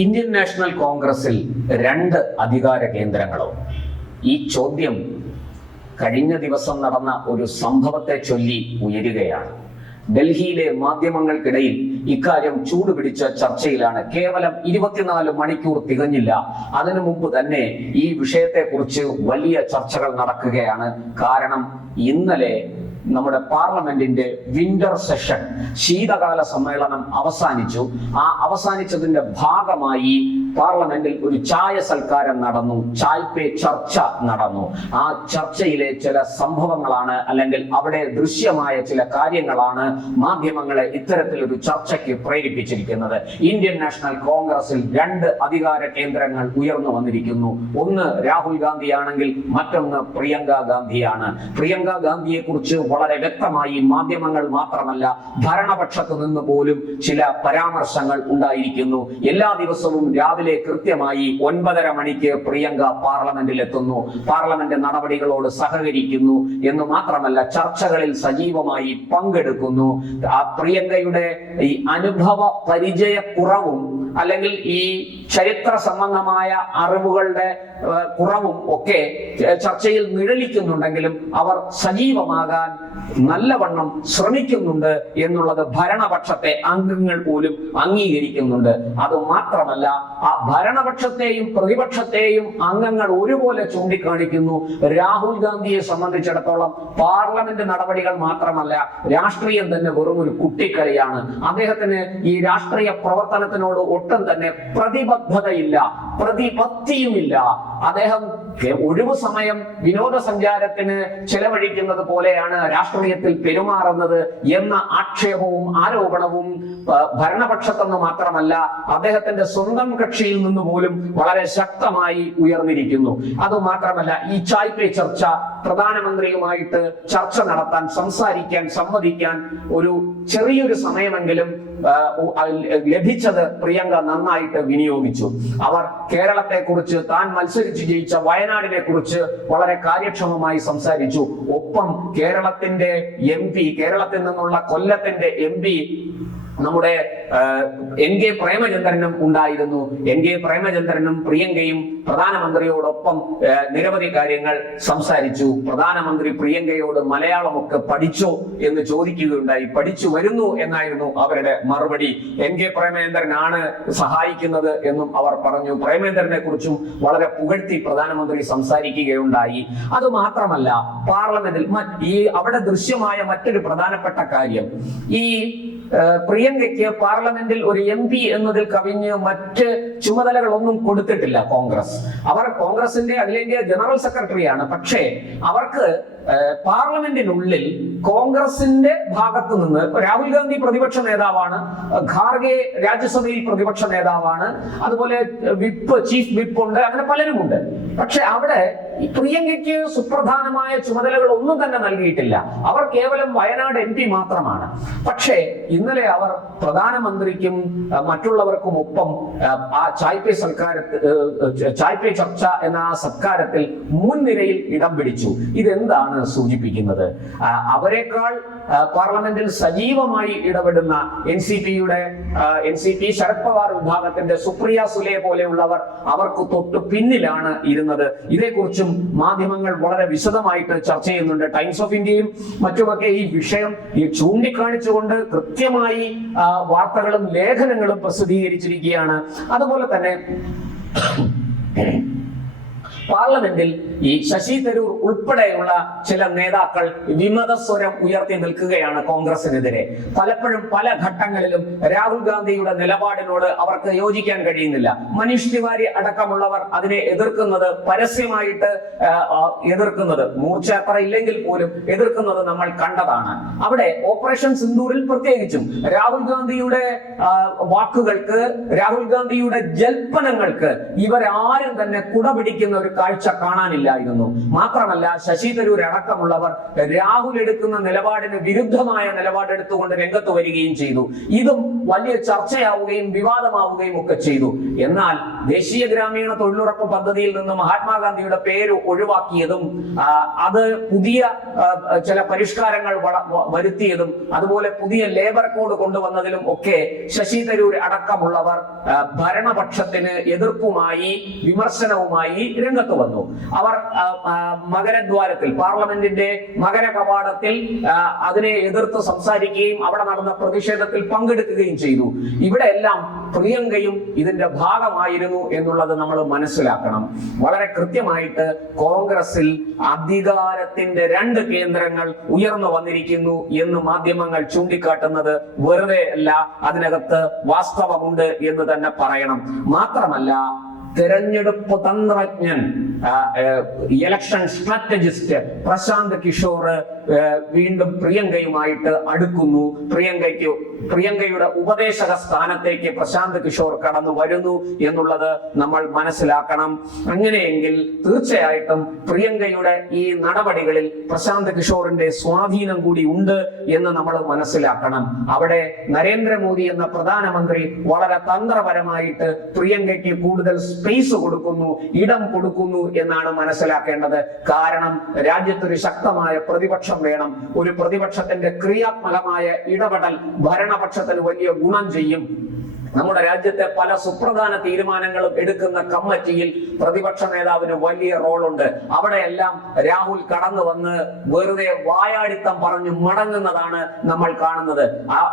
Indian national കോൺഗ്രസിൽ രണ്ട് അധികാര കേന്ദ്രങ്ങളോ? ഈ ചോദ്യം കഴിഞ്ഞ ദിവസം നടന്ന ഒരു സംഭവത്തെ ചൊല്ലി ഉയരുകയാണ്. ഡൽഹിയിലെ മാധ്യമങ്ങൾക്കിടയിൽ ഇക്കാര്യം ചൂടുപിടിച്ച ചർച്ചയിലാണ്. കേവലം 24 മണിക്കൂർ തികഞ്ഞില്ല, അതിനു മുമ്പ് തന്നെ ഈ വിഷയത്തെക്കുറിച്ച് വലിയ ചർച്ചകൾ നടക്കുകയാണ്. കാരണം ഇന്നലെ നമ്മുടെ പാർലമെന്റിന്റെ വിന്റർ സെഷൻ, ശീതകാല സമ്മേളനം അവസാനിച്ചു. ആ അവസാനിച്ചതിന്റെ ഭാഗമായി പാർലമെന്റിൽ ഒരു ചായ സൽക്കാരം നടന്നു, ചായ് പേ ചർച്ച നടന്നു. ആ ചർച്ചയിലെ ചില സംഭവങ്ങളാണ്, അല്ലെങ്കിൽ അവിടെ ദൃശ്യമായ ചില കാര്യങ്ങളാണ് മാധ്യമങ്ങളെ ഇത്തരത്തിലൊരു ചർച്ചയ്ക്ക് പ്രേരിപ്പിച്ചിരിക്കുന്നത്. ഇന്ത്യൻ നാഷണൽ കോൺഗ്രസിൽ രണ്ട് അധികാര കേന്ദ്രങ്ങൾ ഉയർന്നു വന്നിരിക്കുന്നു. ഒന്ന് രാഹുൽ ഗാന്ധിയാണെങ്കിൽ മറ്റൊന്ന് പ്രിയങ്ക ഗാന്ധിയാണ്. പ്രിയങ്ക ഗാന്ധിയെ കുറിച്ച് വളരെ വ്യക്തമായി മാധ്യമങ്ങൾ മാത്രമല്ല, ഭരണപക്ഷത്ത് നിന്ന് പോലും ചില പരാമർശങ്ങൾ ഉണ്ടായിരിക്കുന്നു. എല്ലാ ദിവസവും രാവിലെ കൃത്യമായി 9:30 മണിക്ക് പ്രിയങ്ക പാർലമെന്റിൽ എത്തുന്നു, പാർലമെന്റ് നടപടികളോട് സഹകരിക്കുന്നു എന്ന് മാത്രമല്ല, ചർച്ചകളിൽ സജീവമായി പങ്കെടുക്കുന്നു. ആ പ്രിയങ്കയുടെ ഈ അനുഭവ പരിചയക്കുറവും അല്ലെങ്കിൽ ഈ ചരിത്ര സംബന്ധമായ അറിവുകളുടെ കുറവും ഒക്കെ ചർച്ചയിൽ നിഴലിക്കുന്നുണ്ടെങ്കിലും അവർ സജീവമാകാൻ നല്ലവണ്ണം ശ്രമിക്കുന്നുണ്ട് എന്നുള്ളത് ഭരണപക്ഷത്തെ അംഗങ്ങൾ പോലും അംഗീകരിക്കുന്നുണ്ട്. അത് മാത്രമല്ല, ആ ഭരണപക്ഷത്തെയും പ്രതിപക്ഷത്തെയും അംഗങ്ങൾ ഒരുപോലെ ചൂണ്ടിക്കാണിക്കുന്നു. രാഹുൽ ഗാന്ധിയെ സംബന്ധിച്ചിടത്തോളം പാർലമെന്റ് നടപടികൾ മാത്രമല്ല, രാഷ്ട്രീയം തന്നെ വെറും ഒരു കുട്ടിക്കളിയാണ്. അദ്ദേഹത്തിന് ഈ രാഷ്ട്രീയ പ്രവർത്തനത്തിനോട് ഒട്ടും തന്നെ പ്രതിബദ്ധതയില്ല, പ്രതിപത്തിയുമില്ല. അദ്ദേഹം ഒഴിവു സമയം വിനോദസഞ്ചാരത്തിന് ചെലവഴിക്കുന്നത് പോലെയാണ് രാഷ്ട്രീയത്തിൽ പെരുമാറുന്നത് എന്ന ആക്ഷേപവും ആരോപണവും ഭരണപക്ഷത്തെന്ന് മാത്രമല്ല, അദ്ദേഹത്തിന്റെ സ്വന്തം കക്ഷിയിൽ നിന്ന് പോലും വളരെ ശക്തമായി ഉയർന്നിരിക്കുന്നു. അതുമാത്രമല്ല, ഈ ചായ് പേ ചർച്ച പ്രധാനമന്ത്രിയുമായിട്ട് ചർച്ച നടത്താൻ, സംസാരിക്കാൻ, സംവദിക്കാൻ ഒരു ചെറിയൊരു സമയമെങ്കിലും ലഭിച്ചത് പ്രിയങ്ക നന്നായിട്ട് വിനിയോഗിച്ചു. അവർ കേരളത്തെ കുറിച്ച്, താൻ മത്സരിച്ച് ജയിച്ച വയനാടിനെ കുറിച്ച് വളരെ കാര്യക്ഷമമായി സംസാരിച്ചു. ഒപ്പം കേരളത്തിന്റെ MP, കേരളത്തിൽ നിന്നുള്ള കൊല്ലത്തിന്റെ MP നമ്മുടെ NK പ്രേമചന്ദ്രനും ഉണ്ടായിരുന്നു. NK പ്രേമചന്ദ്രനും പ്രിയങ്കയും പ്രധാനമന്ത്രിയോടൊപ്പം നിരവധി കാര്യങ്ങൾ സംസാരിച്ചു. പ്രധാനമന്ത്രി പ്രിയങ്കയോട് മലയാളമൊക്കെ പഠിച്ചോ എന്ന് ചോദിക്കുകയുണ്ടായി. പഠിച്ചു വരുന്നു എന്നായിരുന്നു അവരുടെ മറുപടി. NK പ്രേമചന്ദ്രനാണ് സഹായിക്കുന്നത് എന്നും അവർ പറഞ്ഞു. പ്രേമചന്ദ്രനെ കുറിച്ചും വളരെ പുകഴ്ത്തി പ്രധാനമന്ത്രി സംസാരിക്കുകയുണ്ടായി. അത് മാത്രമല്ല, പാർലമെന്റിൽ അവിടെ ദൃശ്യമായ മറ്റൊരു പ്രധാനപ്പെട്ട കാര്യം, ഈ പ്രിയങ്കയ്ക്ക് പാർലമെന്റിൽ ഒരു MP എന്നതിൽ കവിഞ്ഞ് മറ്റ് ചുമതലകളൊന്നും കൊടുത്തിട്ടില്ല കോൺഗ്രസ്. അവർ കോൺഗ്രസിന്റെ അഖിലേന്ത്യാ ജനറൽ സെക്രട്ടറിയാണ്. പക്ഷേ അവർക്ക് പാർലമെന്റിനുള്ളിൽ കോൺഗ്രസിന്റെ ഭാഗത്ത് നിന്ന് രാഹുൽ ഗാന്ധി പ്രതിപക്ഷ നേതാവാണ്, ഖാർഗെ രാജ്യസഭയിൽ പ്രതിപക്ഷ നേതാവാണ്, അതുപോലെ ചീഫ് വിപ്പ് ഉണ്ട്, അങ്ങനെ പലരുമുണ്ട്. പക്ഷെ അവിടെ പ്രിയങ്കയ്ക്ക് സുപ്രധാനമായ ചുമതലകൾ ഒന്നും തന്നെ നൽകിയിട്ടില്ല. അവർ കേവലം വയനാട് MP മാത്രമാണ്. പക്ഷേ ഇന്നലെ അവർ പ്രധാനമന്ത്രിക്കും മറ്റുള്ളവർക്കും ഒപ്പം ആ ചായ് പേ ചർച്ച എന്ന ആ സത്കാരത്തിൽ മുൻനിരയിൽ ഇടം പിടിച്ചു. ഇതെന്താണ് സൂചിപ്പിക്കുന്നത്? അവരെക്കാൾ പാർലമെന്റിൽ സജീവമായി ഇടപെടുന്ന NCP ശരത് പവാർ വിഭാഗത്തിന്റെ സുപ്രിയ സുലെ പോലെയുള്ളവർ അവർക്ക് തൊട്ട് പിന്നിലാണ് ഇരുന്നത്. ഇതേക്കുറിച്ചും മാധ്യമങ്ങൾ വളരെ വിശദമായിട്ട് ചർച്ച ചെയ്യുന്നുണ്ട്. ടൈംസ് ഓഫ് ഇന്ത്യയും മറ്റുമൊക്കെ ഈ വിഷയം ചൂണ്ടിക്കാണിച്ചുകൊണ്ട് കൃത്യമായി വാർത്തകളും ലേഖനങ്ങളും പ്രസിദ്ധീകരിച്ചിരിക്കുകയാണ്. അതുപോലെ തന്നെ പാർലമെന്റിൽ ഈ ശശി തരൂർ ഉൾപ്പെടെയുള്ള ചില നേതാക്കൾ വിമതസ്വരം ഉയർത്തി നിൽക്കുകയാണ് കോൺഗ്രസിനെതിരെ. പലപ്പോഴും പല ഘട്ടങ്ങളിലും രാഹുൽ ഗാന്ധിയുടെ നിലപാടിനോട് അവർക്ക് യോജിക്കാൻ കഴിയുന്നില്ല. മനീഷ് തിവാരി അടക്കമുള്ളവർ അതിനെ എതിർക്കുന്നത്, പരസ്യമായിട്ട് എതിർക്കുന്നത്, മൂർച്ചയത്ര ഇല്ലെങ്കിൽ പോലും എതിർക്കുന്നത് നമ്മൾ കണ്ടതാണ്. അവിടെ ഓപ്പറേഷൻ സിന്ദൂരിൽ പ്രത്യേകിച്ചും രാഹുൽ ഗാന്ധിയുടെ വാക്കുകൾക്ക്, രാഹുൽ ഗാന്ധിയുടെ ജൽപ്പനങ്ങൾക്ക് ഇവരാരും തന്നെ കുടപിടിക്കുന്ന ഒരു കാഴ്ച കാണാനില്ലായിരുന്നു. മാത്രമല്ല ശശി തരൂർ അടക്കമുള്ളവർ രാഹുൽ എടുക്കുന്ന നിലപാടിന് വിരുദ്ധമായ നിലപാടെടുത്തുകൊണ്ട് രംഗത്ത് വരികയും ചെയ്തു. ഇതും വലിയ ചർച്ചയാവുകയും വിവാദമാവുകയും ഒക്കെ ചെയ്തു. എന്നാൽ ദേശീയ ഗ്രാമീണ തൊഴിലുറപ്പ് പദ്ധതിയിൽ നിന്ന് മഹാത്മാഗാന്ധിയുടെ പേര് ഒഴിവാക്കിയതും അത് പുതിയ ചില പരിഷ്കാരങ്ങൾ വരുത്തിയതും അതുപോലെ പുതിയ ലേബർ കോഡ് കൊണ്ടുവന്നതിലും ഒക്കെ ശശി തരൂർ അടക്കമുള്ളവർ ഭരണപക്ഷത്തിന് എതിർപ്പുമായി വിമർശനവുമായി രംഗത്ത് വന്നു. അവർ മകരദ്വാരത്തിൽ പാർലമെന്റിന്റെ മകര കവാടത്തിൽ അതിനെ എതിർത്ത് സംസാരിക്കുകയും അവിടെ നടന്ന പ്രതിഷേധത്തിൽ പങ്കെടുക്കുകയും ചെയ്തു. ഇവിടെ എല്ലാം പ്രിയങ്കയും ഇതിന്റെ ഭാഗമായിരുന്നു എന്നുള്ളത് നമ്മൾ മനസ്സിലാക്കണം. വളരെ കൃത്യമായിട്ട് കോൺഗ്രസിൽ അധികാരത്തിന്റെ 2 കേന്ദ്രങ്ങൾ ഉയർന്നു വന്നിരിക്കുന്നു എന്ന് മാധ്യമങ്ങൾ ചൂണ്ടിക്കാട്ടുന്നത് വെറുതെ അല്ല, അതിനകത്ത് വാസ്തവമുണ്ട് എന്ന് തന്നെ പറയണം. മാത്രമല്ല തെരഞ്ഞെടുപ്പ് തന്ത്രജ്ഞൻ ഇലക്ഷൻ സ്ട്രാറ്റജിസ്റ്റ് പ്രശാന്ത് കിഷോർ വീണ്ടും പ്രിയങ്കയുമായിട്ട് അടുക്കുന്നു. പ്രിയങ്കയുടെ ഉപദേശക സ്ഥാനത്തേക്ക് പ്രശാന്ത് കിഷോർ കടന്നു വരുന്നു എന്നുള്ളത് നമ്മൾ മനസ്സിലാക്കണം. അങ്ങനെയെങ്കിൽ തീർച്ചയായിട്ടും പ്രിയങ്കയുടെ ഈ നടപടികളിൽ പ്രശാന്ത് കിഷോറിന്റെ സ്വാധീനം കൂടി ഉണ്ട് എന്ന് നമ്മൾ മനസ്സിലാക്കണം. അവിടെ നരേന്ദ്രമോദി എന്ന പ്രധാനമന്ത്രി വളരെ തന്ത്രപരമായിട്ട് പ്രിയങ്കയ്ക്ക് കൂടുതൽ സ്പേസ് കൊടുക്കുന്നു, ഇടം കൊടുക്കുന്നു എന്നാണ് മനസ്സിലാക്കേണ്ടത്. കാരണം രാജ്യത്തൊരു ശക്തമായ പ്രതിപക്ഷം വേണം. ഒരു പ്രതിപക്ഷത്തിന്റെ ക്രിയാത്മകമായ ഇടപെടൽ ഭരണപക്ഷത്തിന് വലിയ ഗുണം ചെയ്യും. നമ്മുടെ രാജ്യത്തെ പല സുപ്രധാന തീരുമാനങ്ങളും എടുക്കുന്ന കമ്മിറ്റിയിൽ പ്രതിപക്ഷ നേതാവിന് വലിയ റോളുണ്ട്. അവിടെയെല്ലാം രാഹുൽ കടന്നു വന്ന് വെറുതെ വായാടിത്തം പറഞ്ഞു മടങ്ങുന്നതാണ് നമ്മൾ കാണുന്നത്.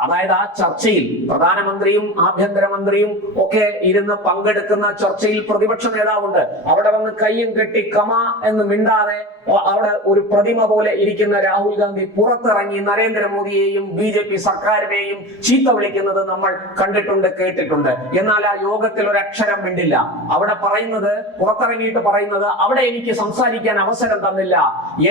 അതായത് ആ ചർച്ചയിൽ പ്രധാനമന്ത്രിയും ആഭ്യന്തരമന്ത്രിയും ഒക്കെ ഇരുന്ന് പങ്കെടുക്കുന്ന ചർച്ചയിൽ പ്രതിപക്ഷ നേതാവുണ്ട്. അവിടെ വന്ന് കയ്യും കെട്ടി കമ എന്ന് മിണ്ടാതെ അവിടെ ഒരു പ്രതിമ പോലെ ഇരിക്കുന്ന രാഹുൽ ഗാന്ധി പുറത്തിറങ്ങി നരേന്ദ്രമോദിയെയും BJP സർക്കാരിനെയും ചീത്ത വിളിക്കുന്നത് നമ്മൾ കണ്ടിട്ടുണ്ട്, കേട്ടിട്ടുണ്ട്. എന്നാൽ ആ യോഗത്തിൽ ഒരു അക്ഷരം മിണ്ടില്ല. അവിടെ പറയുന്നത്, പുറത്തിറങ്ങിയിട്ട് പറയുന്നത്, അവിടെ എനിക്ക് സംസാരിക്കാൻ അവസരം തന്നില്ല,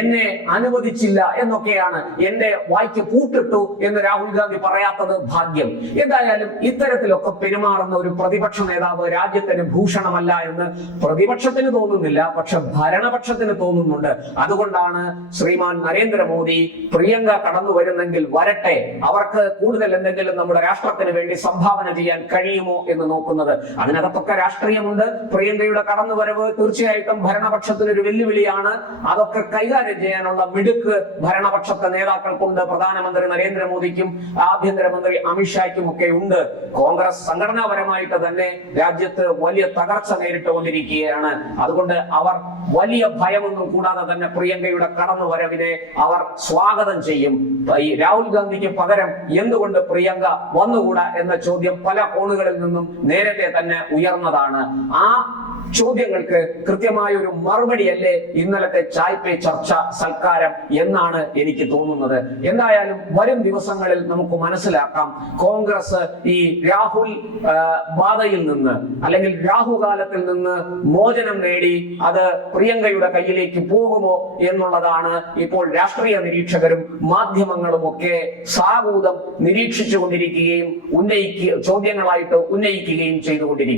എന്നെ അനുവദിച്ചില്ല എന്നൊക്കെയാണ്. എന്റെ വായ്ക്ക് പൂട്ടിട്ടു എന്ന് രാഹുൽ ഗാന്ധി പറയാത്തത് ഭാഗ്യം. എന്തായാലും ഇത്തരത്തിലൊക്കെ പെരുമാറുന്ന ഒരു പ്രതിപക്ഷ നേതാവ് രാജ്യത്തിന് ഭൂഷണമല്ല എന്ന് പ്രതിപക്ഷത്തിന് തോന്നുന്നില്ല, പക്ഷെ ഭരണപക്ഷത്തിന് തോന്നുന്നുണ്ട്. അതുകൊണ്ടാണ് ശ്രീമാൻ നരേന്ദ്രമോദി പ്രിയങ്ക കടന്നു വരുന്നെങ്കിൽ വരട്ടെ, അവർക്ക് കൂടുതൽ എന്തെങ്കിലും നമ്മുടെ രാഷ്ട്രത്തിന് വേണ്ടി സംഭാവന ചെയ്യാൻ കഴിയുമോ എന്ന് നോക്കുന്നത്. അതിനകത്തൊക്കെ രാഷ്ട്രീയമുണ്ട്. പ്രിയങ്കയുടെ കടന്നുവരവ് തീർച്ചയായിട്ടും ഭരണപക്ഷത്തിന് ഒരു വെല്ലുവിളിയാണ്. അതൊക്കെ കൈകാര്യം ചെയ്യാനുള്ള മിടുക്ക് ഭരണപക്ഷത്തെ നേതാക്കൾക്കുണ്ട്. പ്രധാനമന്ത്രി നരേന്ദ്രമോദിക്കും ആഭ്യന്തരമന്ത്രി അമിത്ഷായ്ക്കും ഒക്കെ ഉണ്ട്. കോൺഗ്രസ് സംഘടനാപരമായിട്ട് തന്നെ രാജ്യത്ത് വലിയ തകർച്ച നേരിട്ടുകൊണ്ടിരിക്കുകയാണ്. അതുകൊണ്ട് അവർ വലിയ ഭയമൊന്നും കൂടാതെ തന്നെ പ്രിയങ്കയുടെ കടന്നുവരവിനെ അവർ സ്വാഗതം ചെയ്യും. ഈ രാഹുൽ ഗാന്ധിക്ക് പകരം എന്തുകൊണ്ട് പ്രിയങ്ക വന്നുകൂടാ എന്ന ചോദ്യം പല കോണുകളിൽ നിന്നും നേരത്തെ തന്നെ ഉയർന്നതാണ്. ആ ചോദ്യങ്ങൾക്ക് കൃത്യമായ ഒരു മറുപടിയല്ലേ ഇന്നലത്തെ ചായ് പേ ചർച്ച സൽക്കാരം എന്നാണ് എനിക്ക് തോന്നുന്നത്. എന്തായാലും വരും ദിവസങ്ങളിൽ നമുക്ക് മനസ്സിലാക്കാം കോൺഗ്രസ് ഈ രാഹുൽ ബാധയിൽ നിന്ന് അല്ലെങ്കിൽ രാഹുകാലത്തിൽ നിന്ന് മോചനം നേടി അത് പ്രിയങ്കയുടെ കയ്യിലേക്ക് പോകുമോ എന്നുള്ളതാണ് ഇപ്പോൾ രാഷ്ട്രീയ നിരീക്ഷകരും മാധ്യമങ്ങളും ഒക്കെ സാഗൂതം നിരീക്ഷിച്ചു കൊണ്ടിരിക്കുകയും ചോദ്യങ്ങളായിട്ട് ഉന്നയിക്കുകയും ചെയ്തുകൊണ്ടിരിക്കും.